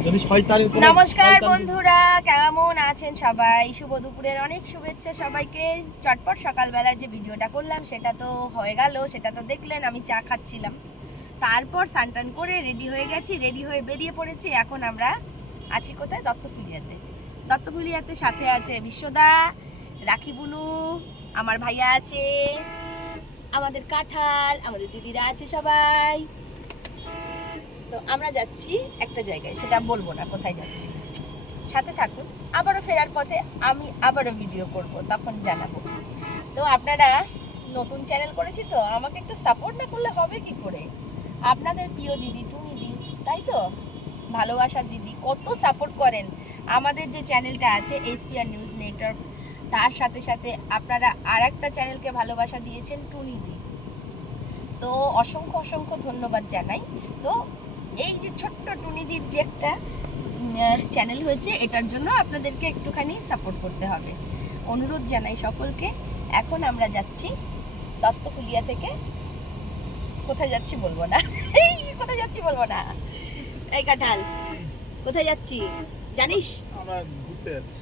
নমস্কার বন্ধুরা, কেমন আছেন সবাই? শুভ দুপুরের অনেক শুভেচ্ছা সবাইকে। চটপট সকালবেলার যে ভিডিওটা করলাম সেটা তো হয়ে গেল, সেটা তো দেখলেন। আমি চা খাচ্ছিলাম, তারপর স্নান করে রেডি হয়ে গেছি, রেডি হয়ে বেরিয়ে পড়েছি। এখন আমরা আছি কোথায়? দত্তফুলিয়াতে। দত্তফুলিয়াতে সাথে আছে বিশ্বদা, রাখি বুনু, আমার ভাইয়া আছে, আমাদের কাঁঠাল, আমাদের দিদিরা আছে সবাই। তো আমরা যাচ্ছি একটা জায়গায়, সেটা বলবো না কোথায় যাচ্ছি, সাথে থাকুন। আবারও ফেরার পথে আমি আবারও ভিডিও করব, তখন জানাবো। তো আপনারা নতুন চ্যানেল করেছি, তো আমাকে একটু সাপোর্ট না করলে হবে কি করে? আপনাদের প্রিয় দিদি টুনি দি, তাই তো? ভালোবাসার দিদি কত সাপোর্ট করেন আমাদের যে চ্যানেলটা আছে এসপিআর নিউজ নেটওয়ার্ক, তার সাথে সাথে আপনারা আর একটা চ্যানেলকে ভালোবাসা দিয়েছেন টুনি দি। তো অসংখ্য অসংখ্য ধন্যবাদ জানাই। তো এই যে ছোট্ট টুনিদির যে একটা চ্যানেল হয়েছে, এটার জন্য আপনাদেরকে একটুখানি সাপোর্ট করতে হবে, অনুরোধ জানাই সকলকে। এখন আমরা যাচ্ছি দত্তফুলিয়া থেকে। কোথায় যাচ্ছি বলবো না, কোথায় যাচ্ছি বলবো না। এই কাঁঠাল, কোথায় যাচ্ছি জানিস? আমরা ঘুরতে যাচ্ছি।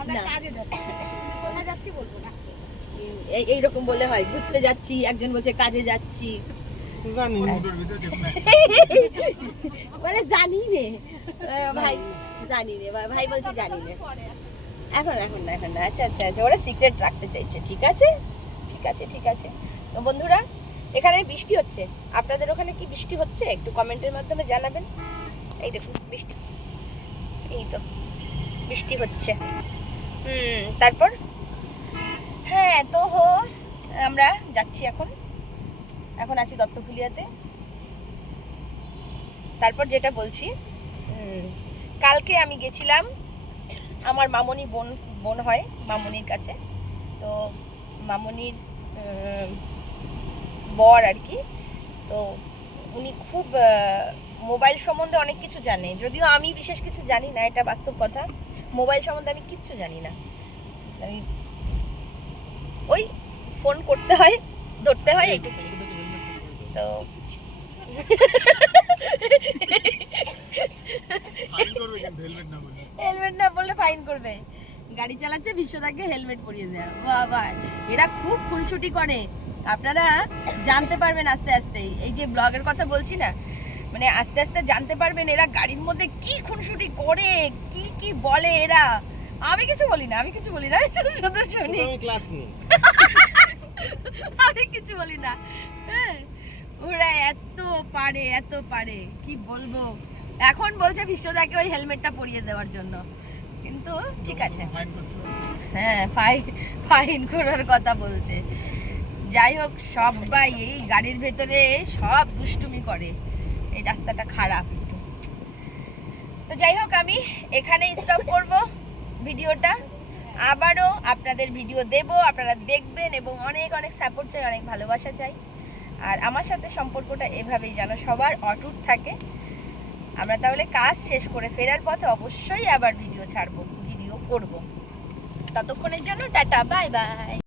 আমরা কাজে যাচ্ছি, কোথায় যাচ্ছি বলবো না। এইরকম বললে হয়? ঘুরতে যাচ্ছি, একজন বলছে কাজে যাচ্ছি। জানি মানে জানি নে ভাই, জানি নে ভাই, বলছে জানি নে। এখন এখন না, এখন না। আচ্ছা আচ্ছা আচ্ছা, ওরা সিক্রেট রাখতে চাইছে। ঠিক আছে ঠিক আছে ঠিক আছে। তো বন্ধুরা, এখানে বৃষ্টি হচ্ছে। আপনাদের ওখানে কি বৃষ্টি হচ্ছে? একটু কমেন্টের মাধ্যমে জানাবেন। এই দেখুন বৃষ্টি, এই তো বৃষ্টি হচ্ছে। তারপর হ্যাঁ, তো আমরা যাচ্ছি এখন আছি দত্তফুলিয়াতে। তারপর যেটা বলছি, কালকে আমি গেছিলাম আমার মামনি বোন হয় মামনির কাছে। তো মামনির বর আর কি। তো উনি খুব মোবাইল সম্বন্ধে অনেক কিছু জানে, যদিও আমি বিশেষ কিছু জানি না, এটা বাস্তব কথা। মোবাইল সম্বন্ধে আমি কিচ্ছু জানি না। আমি ওই ফোন করতে হয়, ধরতে হয়, এইটুকুনি। তো হেলমেট না বললে ফাইন করবে। গাড়ি চালাচ্ছে, বিশ্বদাকে হেলমেট পরিয়ে দেয়। বাবা, এরা খুব খুনসুটি করে, আপনারা জানতে পারবেন আস্তে আস্তে। এই যে ব্লগের কথা বলছি না, মানে আস্তে আস্তে জানতে পারবেন এরা গাড়ির মধ্যে কি খুনসুটি করে, কি কি বলে এরা। আমি কিছু বলি না, শুধু শুনি। আমি কিছু বলি না। হ্যাঁ, ওরা এত পারে কি বলবো। এখন বলছে বিশ্বদাকে ওই হেলমেটটা পরিয়ে দেওয়ার জন্য, কিন্তু ঠিক আছে, হ্যাঁ ফাইন করার কথা বলছে। যাই হোক, সবাই এই গাড়ির ভেতরে সব দুষ্টুমি করে, এই রাস্তাটা খারাপ। তো যাই হোক, আমি এখানেই স্টপ করব ভিডিওটা। আবারও আপনাদের ভিডিও দেব, আপনারা দেখবেন, এবং অনেক অনেক সাপোর্ট চাই, অনেক ভালোবাসা চাই। আর আমার সাথে সম্পর্কটা এভাবেই যেন সবার অটুট থাকে। আমরা তাহলে কাজ শেষ করে ফেরার পথে অবশ্যই আবার ভিডিও করব। ততক্ষণের জন্য টাটা, বাই বাই।